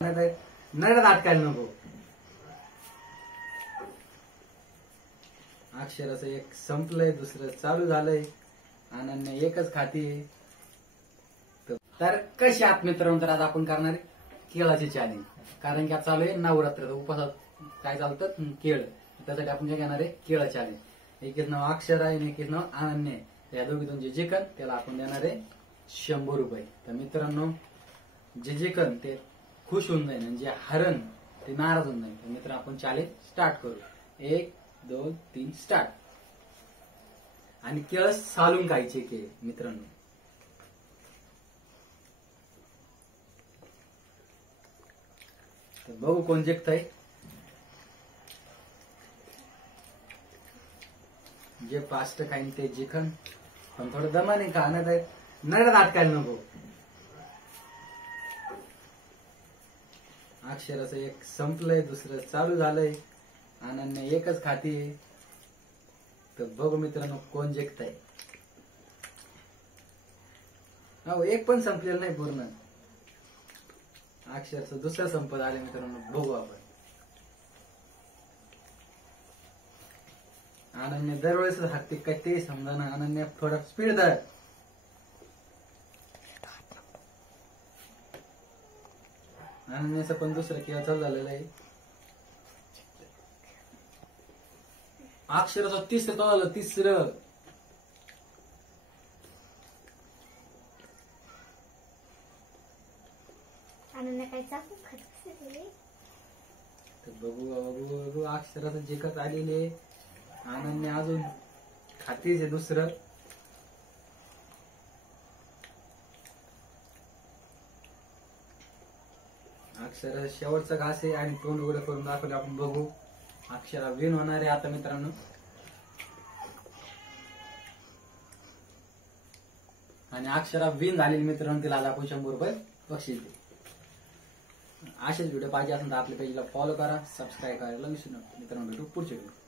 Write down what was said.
नरड अटकायला नको. अक्षराचं एक संपलंय, दुसरं चालू झालंय. अनन्या एकच खातीये. तर कशी आहात मित्रांनो? तर आज आपण करणार केळाचे चॅलेंज. कारण की आज चालू आहे नवरात्र, उपवासात काय चालतं केळ. त्यासाठी आपण काय घेणार आहे केळा चॅलेंज. एकीच नाव अक्षर आहे आणि एकीच नाव अनन्या आहे. या दोघीतून जे जिंकन त्याला आपण देणार आहे 100 रुपये. तर मित्रांनो, जे जिंकन ते खुश होऊन जाईल आणि जे हरण ते नाराज होऊन जाईल. तर मित्र आपण चॅलेंज स्टार्ट करू. 1 2 3 स्टार्ट. आणि केळ सालून खायचे केळ मित्रांनो. तर बघू कोण जिंकतंय. जे फास्ट खाईन ते जिंकन, पण थोडं दमाने खा. नरड अटकायला नको. अक्षराचं एक संपलंय, दुसरं चालू झालंय. अनन्या एकच खातीये. तर बघू मित्रांनो कोण जिंकतंय. अहो एक पण संपलेलं नाही पूर्ण. अक्षरचं दुसरं संपत आलं मित्रांनो. बघू आपण. अनन्या दरवेळेस हाकते काय ते समजा ना. अनन्या थोडा स्पीड धर. अनन्याचं पण दुसरं केळ चालू झालेलं आहे. अक्षराचं तिसरं चालू झालं. तिसरं. तर बघू बघू बघू अक्षराचं जिंकत आलेले. अनन्या अजून खातीच आहे दुसरं. अक्षर शेवटचा घास आहे आणि तोंड उघडं करून दाखवले आपण. बघू अक्षरा विन होणार आहे आता मित्रांनो. आणि अक्षरा विन झालेली मित्रांनो. तिला आज आपण 100 रुपये बक्षीस देऊ. असेच व्हिडिओ पाहिजे असेल तर आपल्या पेजला फॉलो करा, सबस्क्राईब करायला विसरू नका मित्रांनो. भेटू पुढच्या व्हिडिओ.